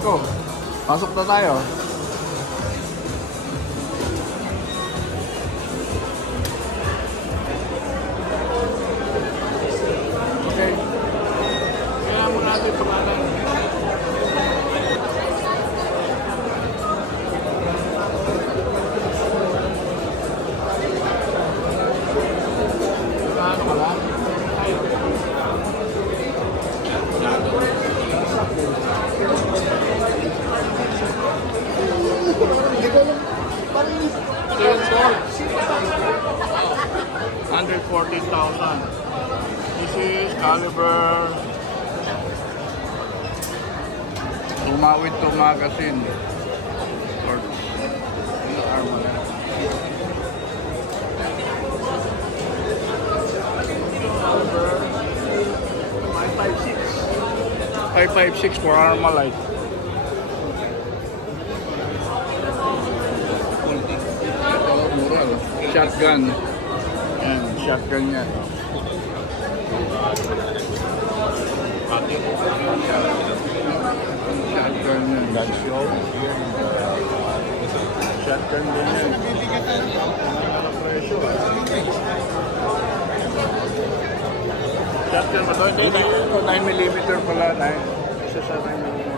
ko. Pasok na tayo. Okay. Kaya mo natin pangalan. Ano ka lang? $140,000. This is caliber. Tumawid to magazine. Or armor. Caliber 556 for Armalite. Ito, mura. Shotgun. Ayan, shotgun niya. Shotgun niya. Gun show. Shotgun din yan. Ang presyo. Shotgun ba ito? Hindi, 9mm pala. Isa sa 9mm.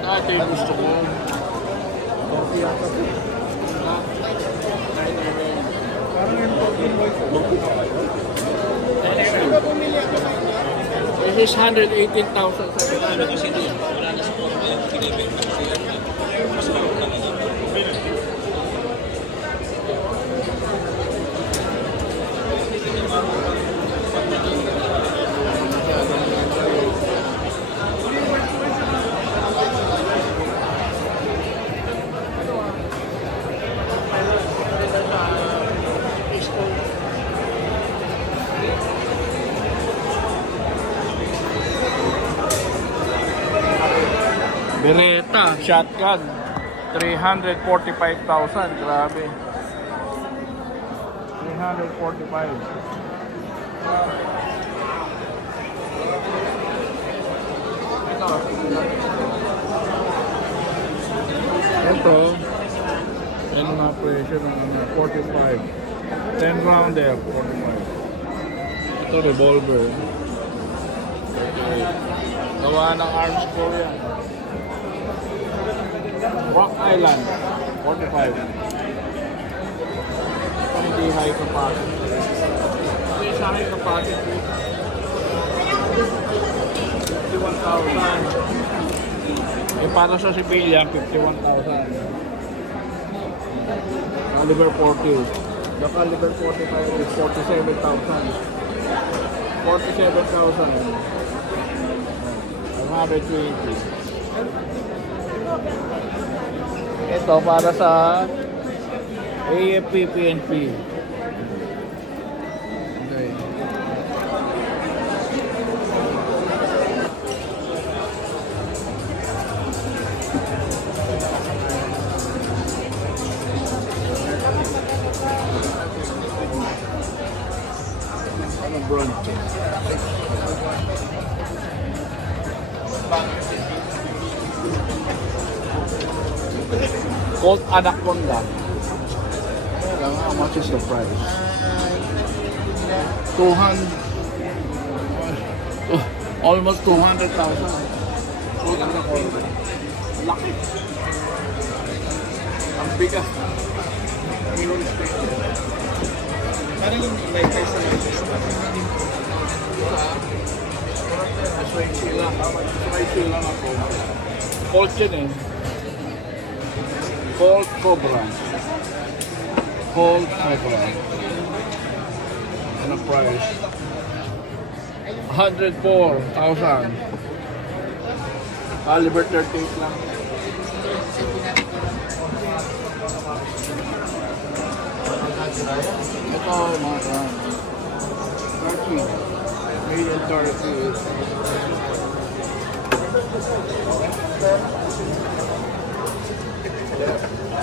Ito yung gusto ko. Coffee ako. 9mm. Parang yung coffee mo ito. 9mm. This is 118,000. Wala na sa coffee. Pinibenta ko sila. Mas marunong naman yun. Beretta, shotgun, 345,000, grabe. 345. Ito, ano nga presyo ng 45. 10 round there, 45. Ito, revolver. Gawa ng arms ko yan. Rock Island, 45. Hindi high capacity. Hindi sa high capacity. 51,000. Eh para sa civilian, 51,000. Caliber 40. The caliber 45 is 47,000. 47,000. 120. Ito para sa AFP PNP. Okay. Ano bronze? Colt Anaconda. How much is the price? 200. Almost 200,000. Colt Anaconda. Laki. Ang bigas. Parang yung may price na Sway lang ako. Colt yun eh. Colt Cobra. Colt Cobra. Ano price? 104,000. Caliber 38 lang. Ito mga Turkey. Made in Turkey.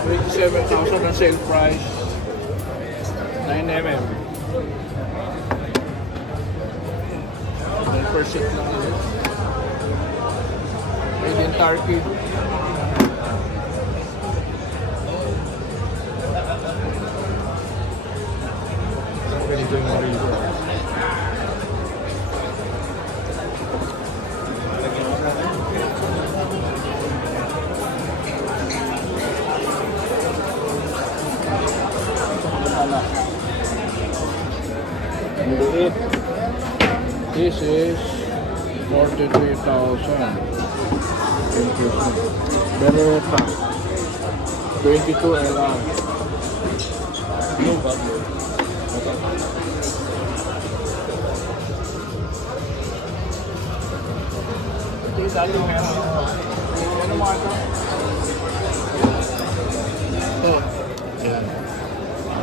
27,000 ang sale price. 9mm. 9% lang yun. Made in turkey. This is 43,000. Beretta 22 LR. No bag. Ano mga ito? Ito. Ayan.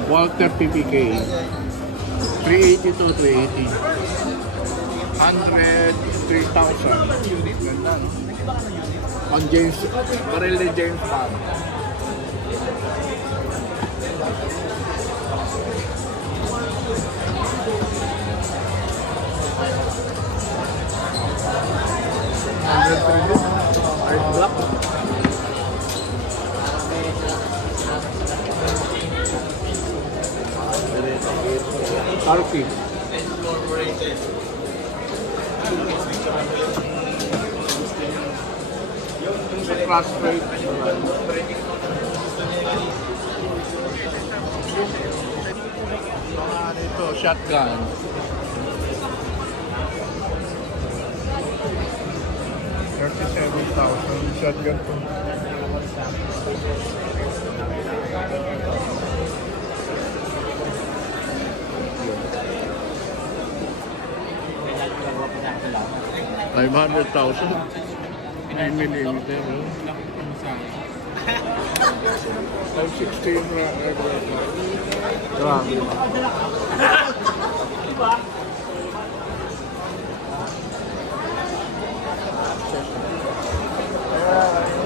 Walter PPK. 380 to 380. 103,000. Ganda, no? On James, baril ni James Bond. Red black. Turkey. Class rate. Ito, shotgun. 37,000 shotgun po. $500,000. 9mm. 516 regular. Grabe.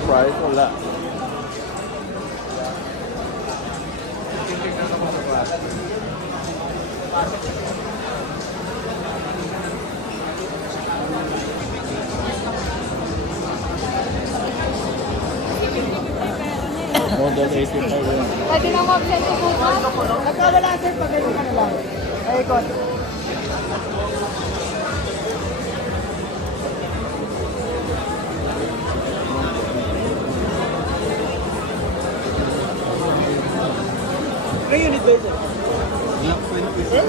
Price wala. Titingnan naman sa class. Model 85 yun. Pwede na mag-send ko bukas. Nagkawala sir, pag gano'n ka na lang. Ay, ikot. May unit ba ito? Yeah, pwede po. Sir?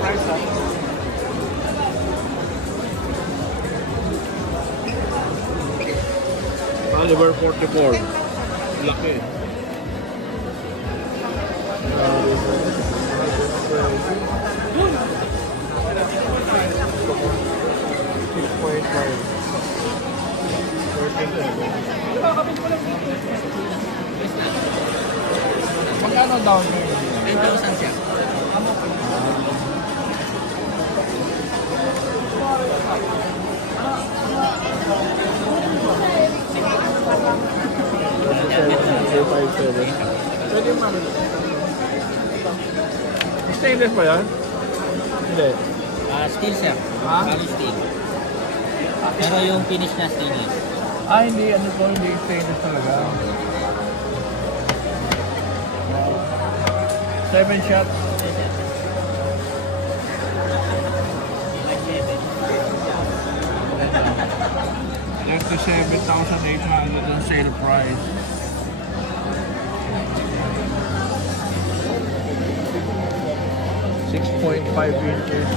Price up. Caliber 44. Laki. Magkano down payment? 10,000 siya. Pwede mo namin. Stainless ba yan? Hindi. Steel sir. Ha? Bali steel. Pero yung finish na stainless. Hindi. Ano po, hindi stainless talaga. 7 shots. 37,800 ang sale price. .5 inches.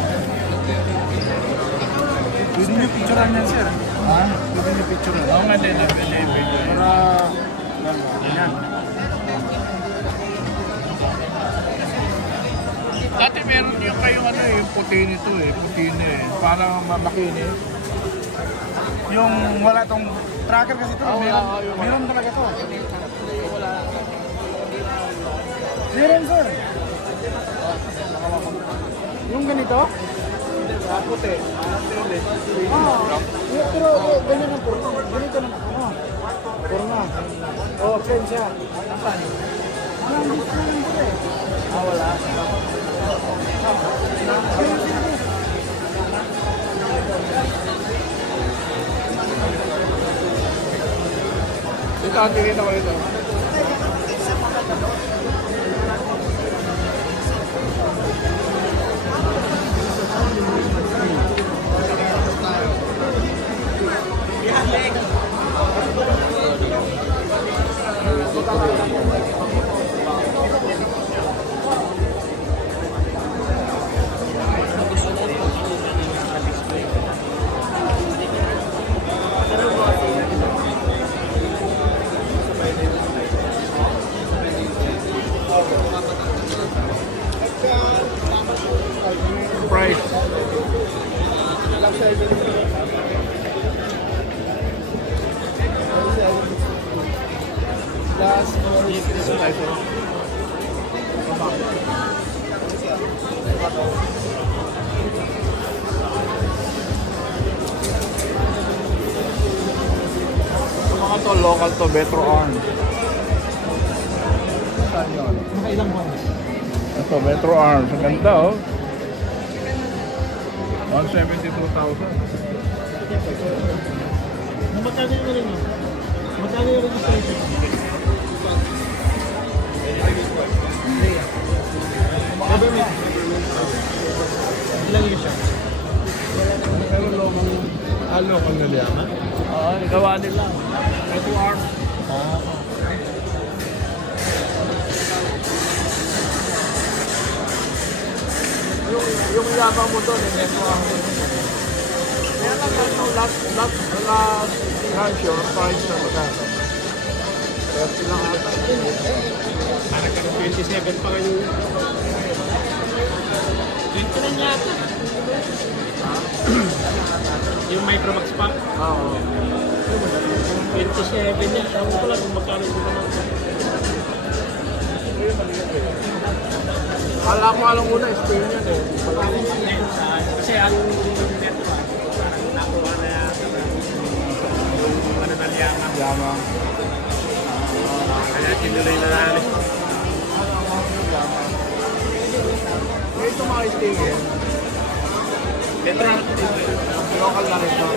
Pwede nyo picturean yan, sir. Ha? Pwede nyo picturean. Oo nga din, nag-11. Para... Yan. Dati meron yung kayong ano yung puti nito puti na para makinis. Yung wala tong tracker kasi ito. Meron talaga to. Meron, sir. Yung ganito? Puti. Pero ganyan ang purma. Ganito naman. Purma. Oh, friend siya. Ito, tingin ako ito. Price. Last or this type mga to, local to, Metro Arms. Saan yun? Nakailang buwan. Ito, Metro Arms. Ang ganda, oh. 172,000. Magkano yung rin yun? Magkano yung registration? Ilang yun siya? Pero local nila yan. Oo, gawa nila. Metro Arms. Yung yabang mo doon, Metro Arms. Kaya lang last transfer price na magkano. Kaya sila ata. Parang ka 27 pa kayo. 29 yata. Yung Micromax pa? Oo. 27 yan. Ewan ko lang kung magkano yung naman. Kala ko alam muna, Spain yan eh. Kasi ang neto parang nakuha na yata. Ano na liyaman. Yamang. Kaya tinuloy na namin. Eh, ito mga stinger. Metro Local na rin ito.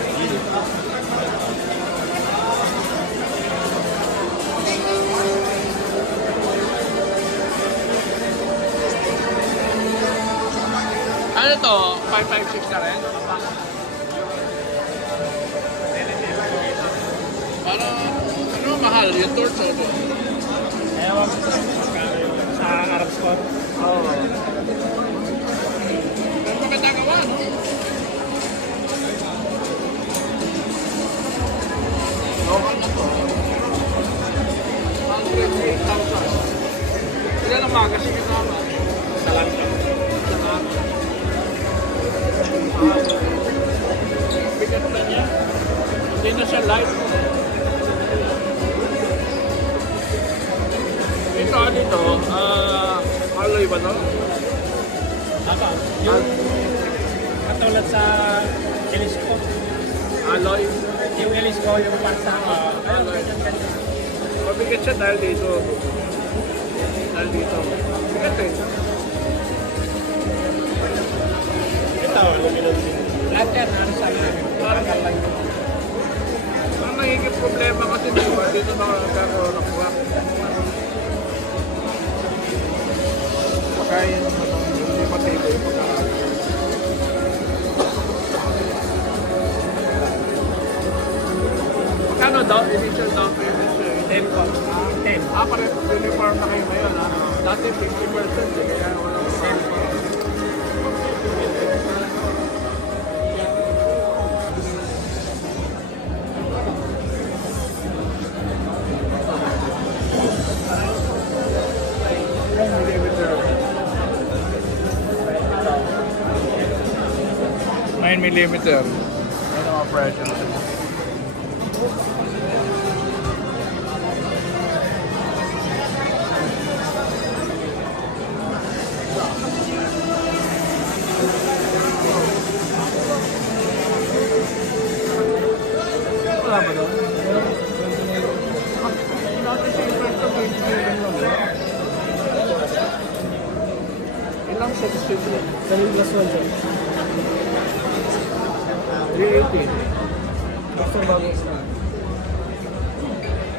Ano to? 556 na rin? Parang, ano mahal? Yung torso to? Ewan ko sa Arab Spot. Oo. Pero maganda gawa, no? Local na to. 108,000. Ilan ang magazine ito naman? Sa London. Bigat na niya. Hindi na siya live. Ito, ano ito? Alloy ba to? Apa? Yung katulad sa Elisco. Alloy? Yung Elisco, yung parsa. Alloy. Mabigat siya dahil dito. Dahil dito. Bigat eh. Ito, aluminum din. Lahat yan, ano sa akin. Parang lang. Ang nagiging problema kasi diba, dito makakaroon ng crack. Pagkain hindi matibay yung pagkakas. Magkano daw? Initial down payment siya eh. 10 po. 10. Pares uniform na kayo ngayon ha? Dati 50% eh, kaya walang 10 po. Millimeter. Yan ang mga presyo. Wala ba doon? Dati sa impress ko, 27 lang. sa description. Kanin plus 1 siya. 380. Basta bago.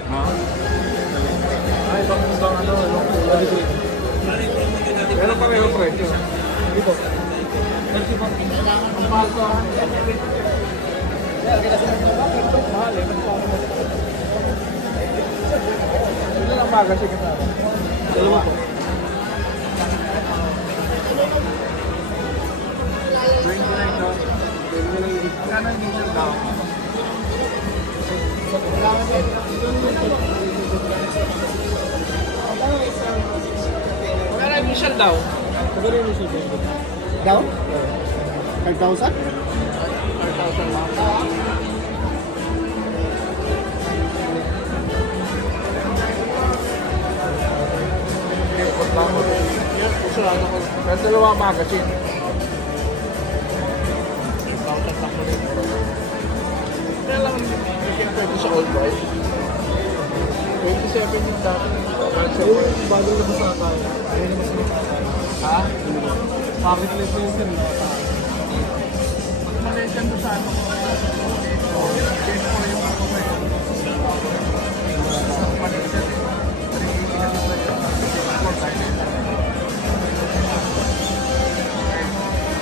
Ha? Ay, bang ano, quality. Pero pareho presyo. Dito. 30 pa. Ang mahal ko. Mahal eh. Ilan ang magazine ka na? Dalawa po. 29 daw. Kano yung diesel daw? Kano yung diesel daw? Magkano yung resibo? Down? 5,000? 4,000 lang. Ikot lang ako. Yan, pusulan ako. Pero dalawa magazine. 5,000 lang mo rin. Kaya lang, siyempre ito sa old boy. 27 yung dati. Yung bago na sa akin. Ayun naman sila. Ha? Bakit lang po yung sir? Malaysian to sa ano. Case ko yung ako ko eh. Malaysian eh.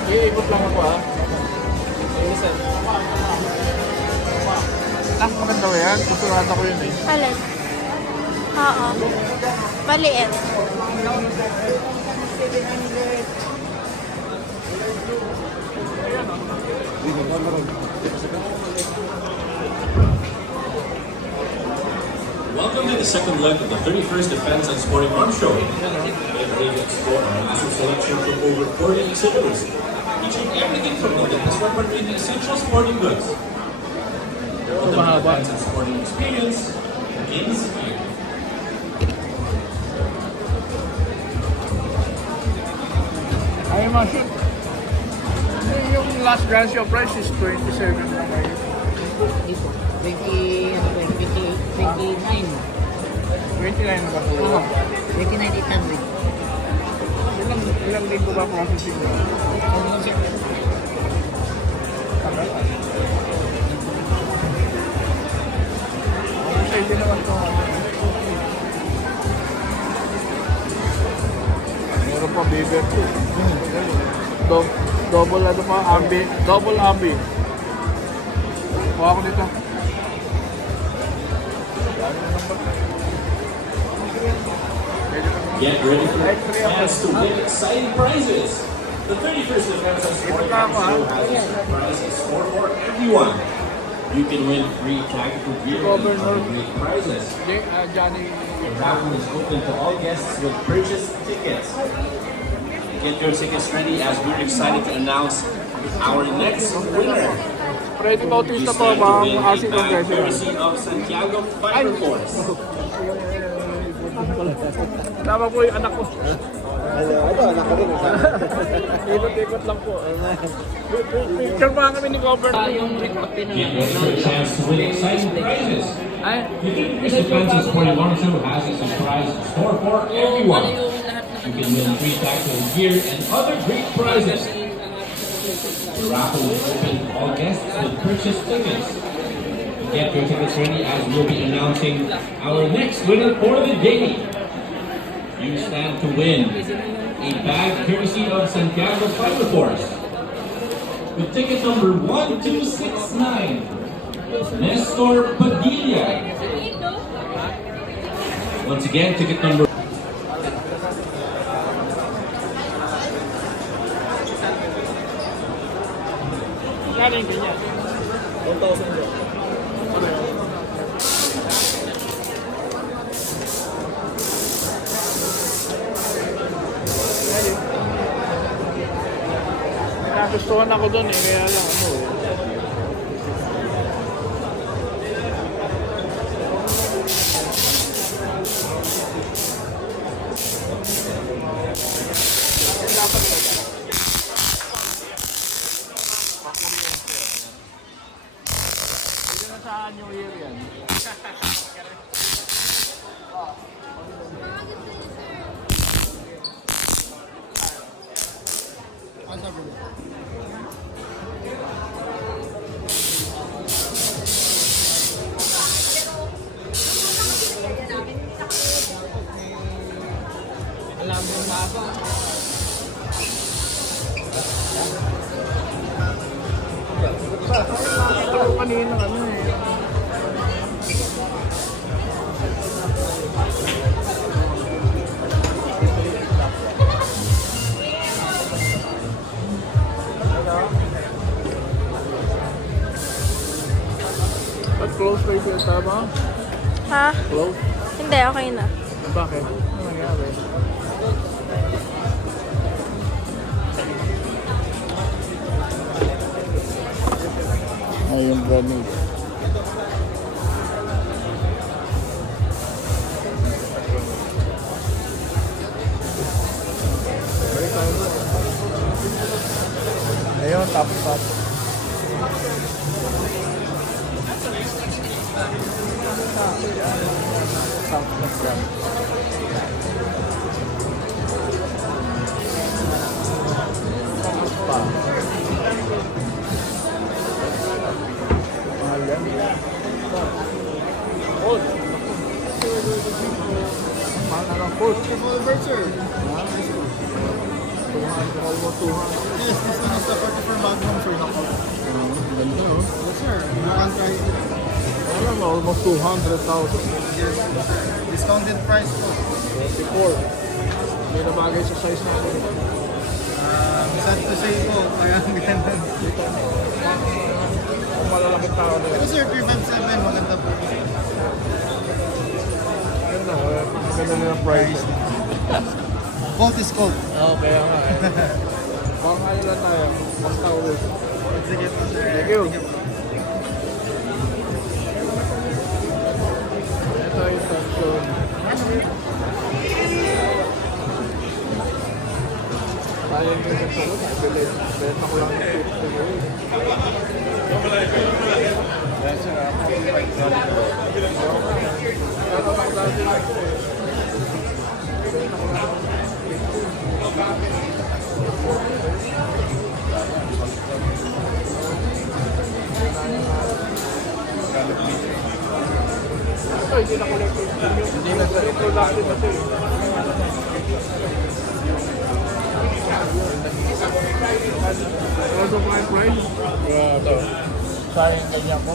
Iikot lang ako ha. Ayun sir. Maganda ba yan? Kusurata ko yun eh. Alin? Oo. Maliit. Welcome to the second leg of the 31st Defense and Sporting Arms Show. Today we explore a massive selection from over 40 exhibitors, featuring everything from the latest weaponry to essential sporting goods. The ultimate defense and sporting experience begins here. Ay, ma-shoot. Yung last grand show price is 27 na kayo. Dito, 20, ano ba, 28, 29. 29 na ba po? Oo, 29,800. Ilang libo ba processing mo? Ano yun siya? Tagal. Ano sa hindi naman ito? Meron pa beaver too. Double ano pa, ambi. Double ambi. Kuha ko dito. Get ready for a chance to win exciting prizes. The 31st Defense and Sporting Arms Show has a surprises for everyone. You can win free tactical gear and other great prizes. Johnny. The raffle is open to all guests with purchase tickets. Get your tickets ready as we're excited to announce our next winner. Freddy Bautista po, You stand to mga win a asing bag congressional. courtesy of Santiago Firearms. Tama po yung anak ko. Ito, anak ko rin. Ikot-ikot lang po. Picture pa kami ni Governor. Get ready for a chance to win exciting prizes. Ay, This Defense and Sporting Arms Show has a surprise in store for everyone. You can win free tactical gear and other great prizes. The raffle is open to all guests with purchase tickets. Get your tickets ready as we'll be announcing our next winner for the day. You stand to win a bag courtesy of Santiago Fire Force. With ticket number 1269, Nestor Padilla. Once again, ticket number galing ganyan. 1,000 bro. Nagustuhan ako doon eh, kaya lang ano eh. Dapat ba? Hindi na sa New Year yan. Ito ko kanina ano eh. At close kayo siya, tama? Ha? Close? Hindi, okay na. Bakit? Ano nangyari? Ay, yung granite. Ayun, top. Revolvers, sir. Almost 200. Yes, this one is the 44 Magnum, sir. Ganda, oh. Yes, sir. You can try it. Alam mo, almost 200,000. Yes. Discounted price po. 24. Hindi na bagay sa size natin. Sad to say po, kaya ang ganda. Ang malalaki tao na Ito yun. sir, 357, maganda po. Ganda, ganda nila price. Colt is cold. Oo, kaya nga eh. Baka kaya lang tayo. Basta ulit. Sige po sir. Thank you. Ito yung tension. Sayang yung tension. Bilis. Benta ko lang yung 50. Yes sir, Ito, hindi na collect. Hindi na sa ito lang din ito eh. Also my friend. Ito. Sayang ganyan ko.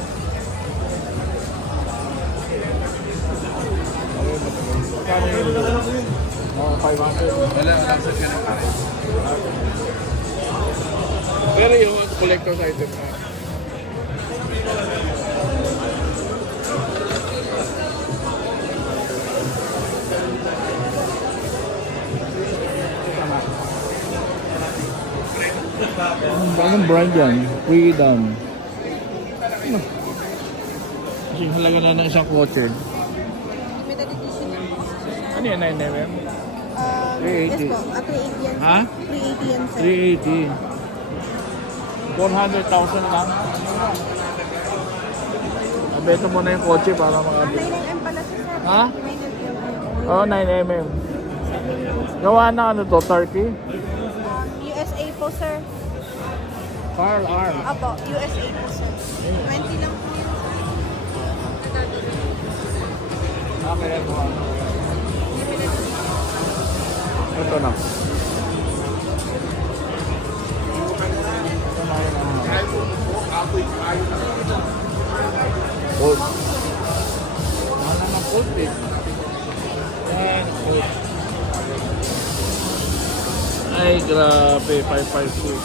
Kano yun? 500. Wala lang sa ganun pa rin. Pero yung collector's item na. Anong brand yan? Freedom. Kasi halaga na ng isang kotse. Limited edition yan. Ano yan? 9mm? 380. Yes po. 380 yan. Ha? 380 yan, sir. 380. 400,000 lang. Beto mo na yung kotse para makabili. 9mm pala siya, sir. Ha? 9mm. Oo, 9mm. Gawa na ano to? Turkey? USA po, sir. Firearms. Apo, USA po, sir. 20 lang po yun. Okay, ito ano. Ito na. Ito na yun ano. Cold. Mahal na ng cold eh. Yan, cold. Ay, grabe. 556.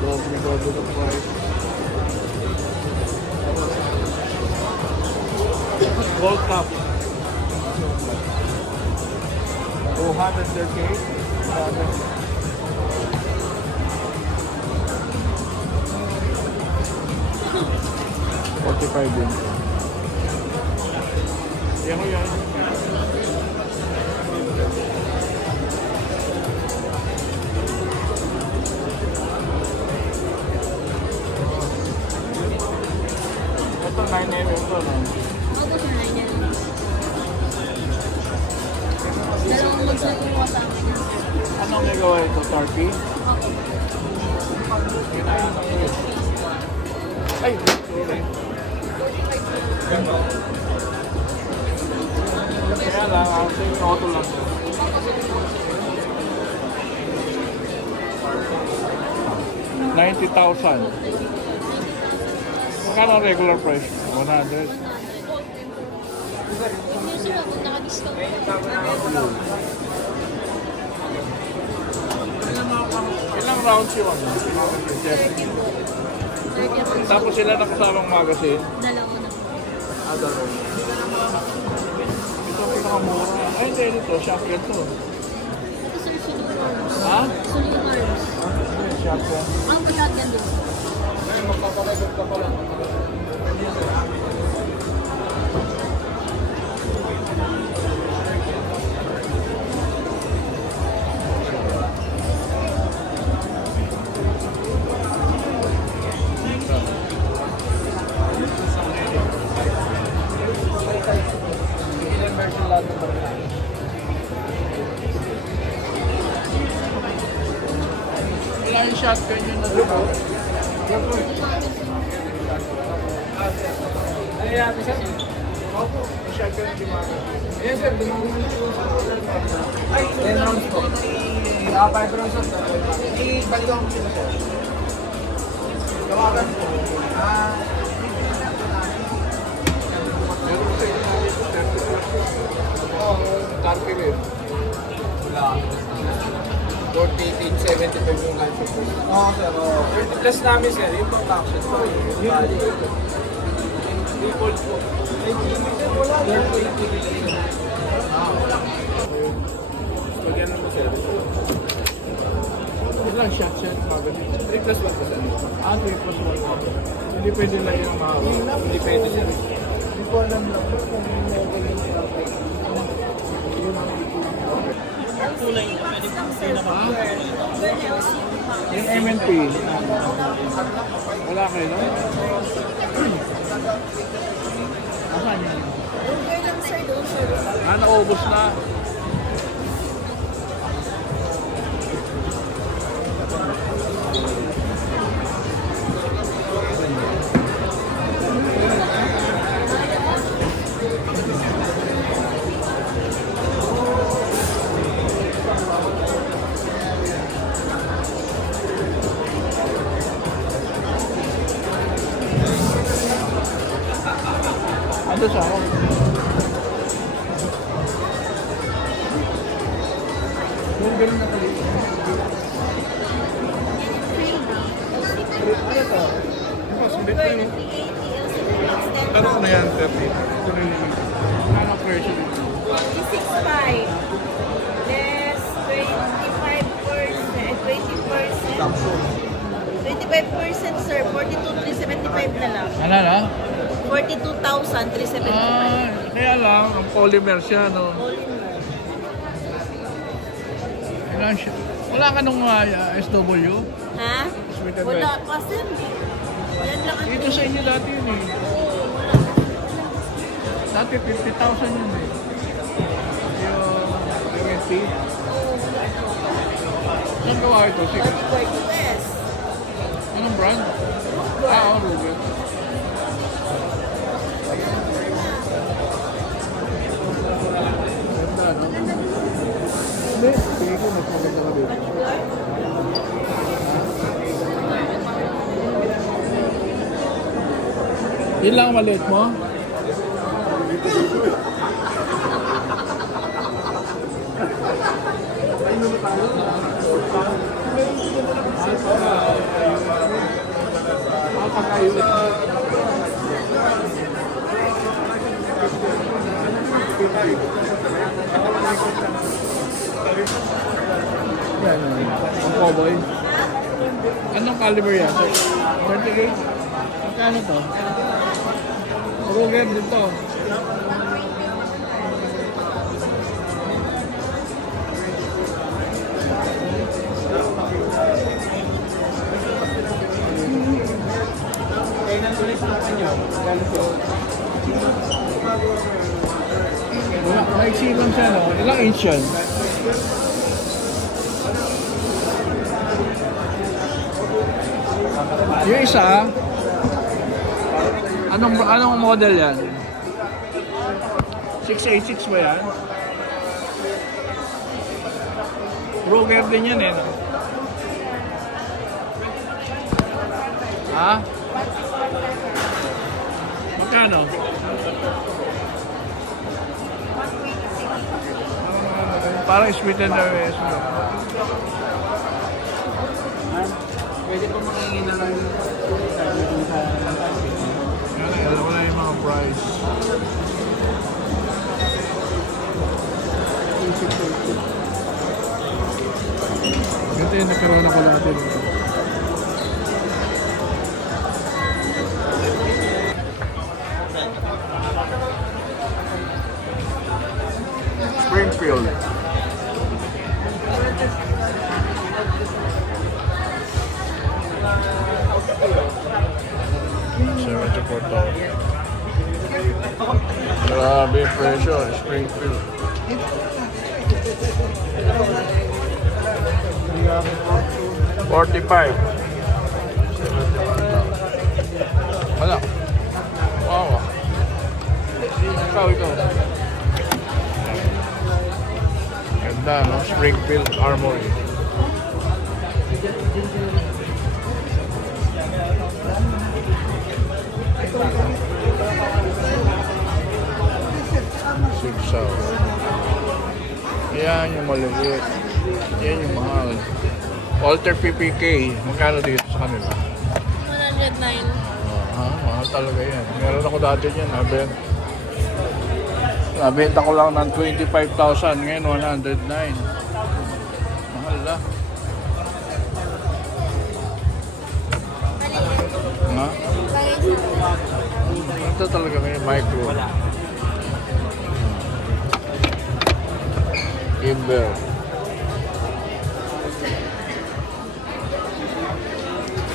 Double the price. Gold cup. 238. 45 din. Yan ko yan. Ito 9mm ito, no? Opo, sir. 9mm. Dalawang magsatuwa sa akin. Anong nagawa ito? Turkey? Ay! Sorry. Kaya Kaya lang, same auto lang. $90,000. Magkano ang regular price? 100. Ilang rounds yun? Tapos sila nakasamang magazine? Dalawa na. Dalawa. Ito ang pinakamura. Ay, hindi. Ito, shotgun to. Ito sa Suling Arms. Ha? Suling Arms. Shotgun. Ang shotgun din. Ay, magpaparegot ka pala. Ilan yung shotgun yun na dito? Ay, yabi sir. Opo, yung shotgun yung dimana. Yes sir, dimana. Ay, 10 rounds po. 5 rounds of i-balong sila sir. Gawagan po. Meron ko sa ilalim ito, 30 plus. Oo, target rin. Wala. 48, 75 yung life support. Oo, sir. 30 plus namin, sir. Yung pang-taxes po. Yung bali. Default po. Wala. 38. Lagyan naman, sir. Ilang shot, sir? Magazine. 3 plus 1 po, sir. 3 plus 1. Hindi pwede lang yung mahaba. Hindi pwede, sir. Hindi ko alam lang po kung yung MNP, wala kayo, no? Nasaan yan? Okay lang sir, doon sir. Naubos na. Ano sa ako? Yung ganun na kalit. Ano to? Mas bit na yun. Ano ko na yan, 30? Ito na yun. Ano version yun? 46.5. Less 25%, sir. 42,375 na lang. Ano na? 42,375. Kaya lang, ang polymer siya, no? Kailan siya? Wala ka nung SW? Ha? Sweet and Wala red. pa, sir. Yan lang ang Dito sa inyo dati yun eh. Dati 50,000 yun eh. Yung MNT. Saan gawa ito? Sige. US. Anong brand? Ruger. Ganda, no? Hindi. Sige ko, mas maganda ka dito. Yun lang ang maliit mo? Yan, ang cowboy. Anong caliber yan? 38? Magkano to? Ruger din to. Maiksi lang siya, no? Ilang inch yan? Yung isa, anong model yan? 686 ba yan? Ruger din yan eh. No? Ha? Magkano? Parang sweet and rare. Pwede po makaingin na lang Yan, alam ko na yung mga price. Ganito yung nagkaroon ako natin. Springfield. Grabe yung presyo, Springfield. $45. Wala. Wow. Ikaw. Ganda, no? Springfield Armory. Sigsaw. Yan yung maliliit. Yan yung mahal. Alter PPK. Magkano dito sa kanila? 109. Mahal talaga yan. Meron ako dati yan. Nabenta ko lang ng 25,000. Ngayon 109. Mahal na. Nga? Ito talaga may micro. Timber.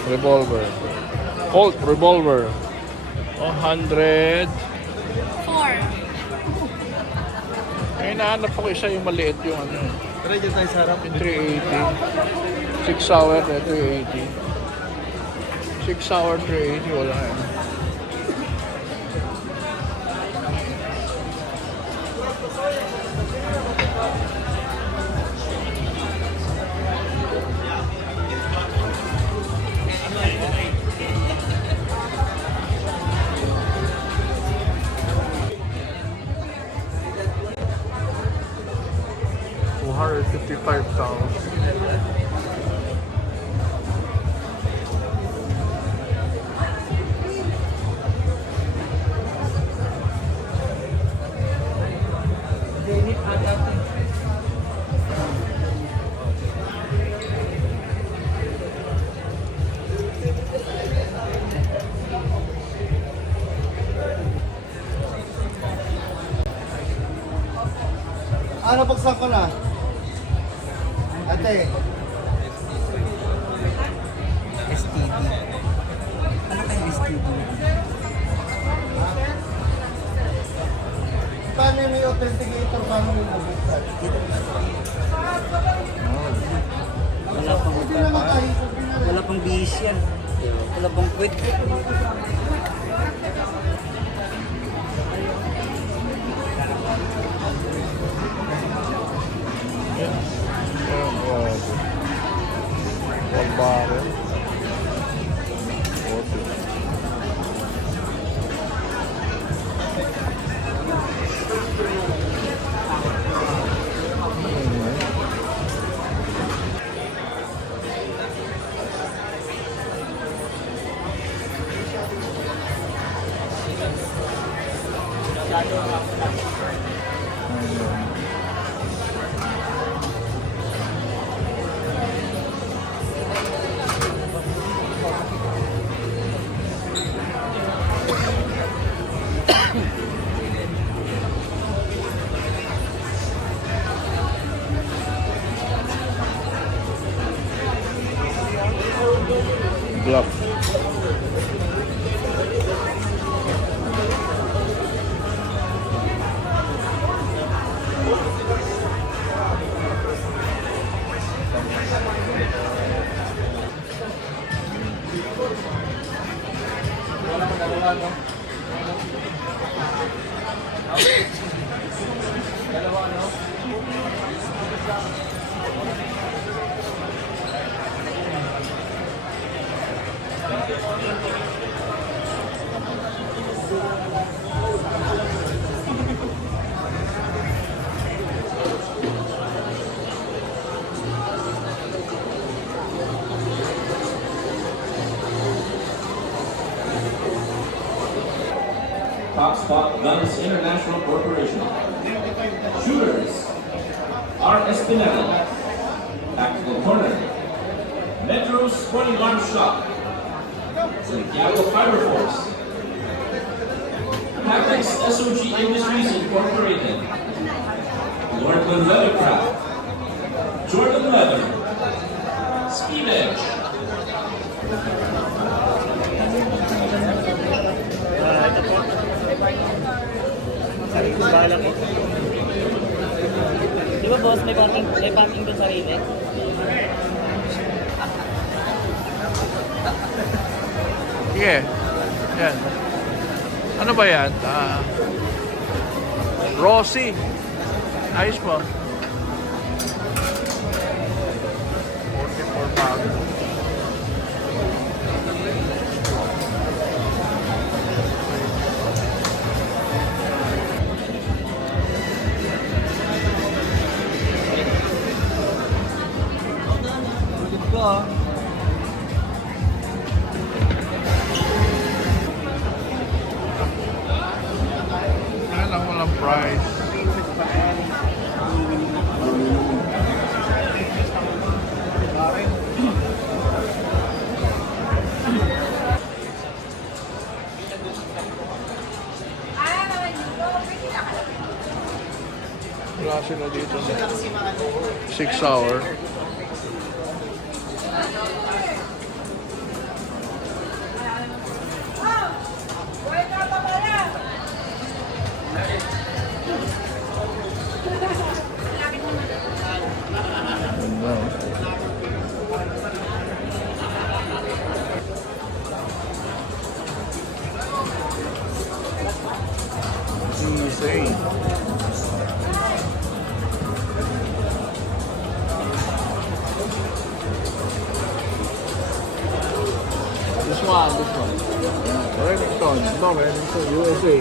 Revolver. Colt revolver. 100. 4. May nahanap ako isa yung maliit yung ano. Try dyan tayo sa harap. Yung 380. 6 hour na 380. 6 hour 380 wala yan. $255,000. Ano, buksan ko na. Ate. STD. Ano kayo STD? Paano may authenticator? Paano may buksan? Hindi naman tayo. Wala pang bihis yan. Wala pang quit. Barrel. Glock. Guns International Corporation. Shooters, R. Espinel, Tactical Corner, Metro Sporting Arms Shop, Santiago Fire Force, Papex SOG Industries Incorporated, Lordman Weathercraft, Jordan Weather, Speed Edge, Di ba boss, may parking doon sa rin eh? Sige. Yan. Ano ba yan? Rossi. Ayos mo. 44 pounds. Yan ang walang price. Wala sila dito. 6 hour. Insane. This one. Remington. No, Remington, USA.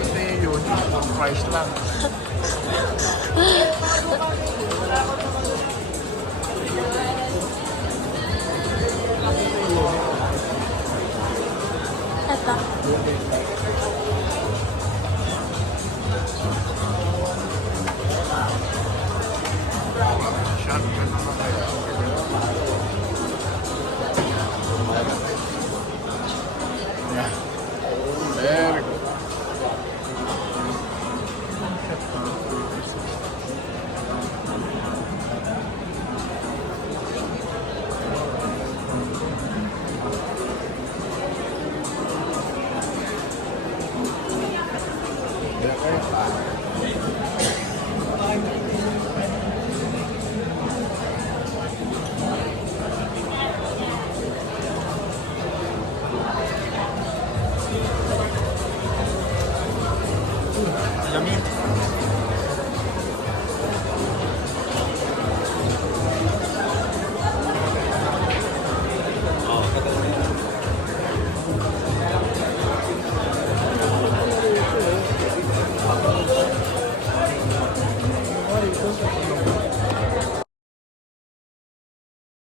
Hindi yun. Price lang. Ito.